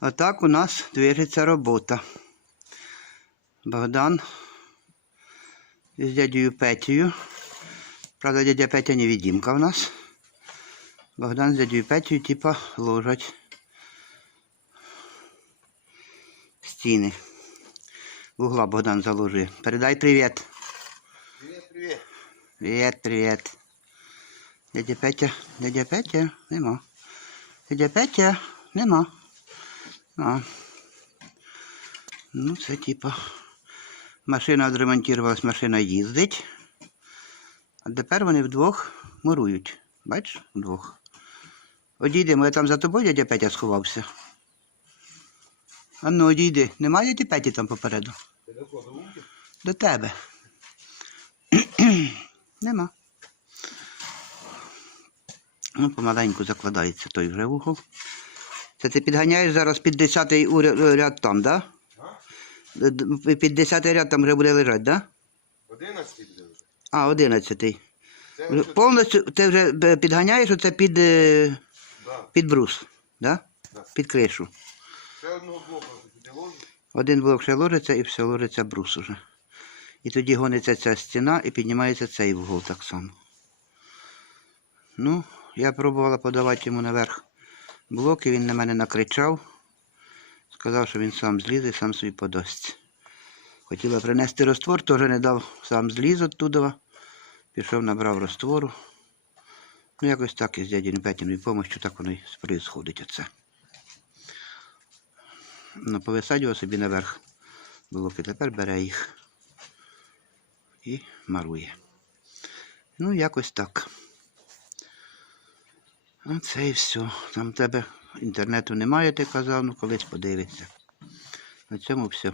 Отак у нас движеться робота. Богдан з дядею Петєю. Правда, дядя Петя невидимка в нас. Богдан з дядею Петєю, типа, ложать стіни. Вугла Богдан заложив. Передай привіт. Привет, привет. Привіт, привіт. Дядя Петя, дядя Петя, нема. Дядя Петя, нема. А. Ну, це типа. Машина відремонтувалась, машина їздить. А тепер вони вдвох мурують. Бачиш, вдвох. Одійдемо, я там за тобою дядя Петя сховався. А ну, одійди. Немає дяді Петі там попереду? До тебе. Нема. Ну, помаленьку закладається той вже угол. Це ти підганяєш зараз під 10-й ряд там, да? А? Під 10-й ряд там вже буде лежати, да? 11 буде вже. А, 11-й. Вже вже, Повністю ти вже підганяєш оце під, е, да, під брус, да? Да. Під кришу. ще одного блоку туди ложу. Один блок ще ложиться і все ложиться брус уже. І тоді гониться ця стіна і піднімається цей вугол так само. Ну, я пробувала подавати йому наверх блоки, він на мене накричав. Сказав, що він сам злізе і сам собі подасть. Хотіла принести роствор, теж не дав, сам зліз оттуда. Пішов, набрав роствору. Ну, якось так із дядькою Петіною допомогою, так воно і происходить оце. Ну, повисадював собі наверх блоки, тепер бере їх і марує. Ну, якось так. Оце і все. Там тебе інтернету немає, ти казав, ну колись подивишся. На цьому все.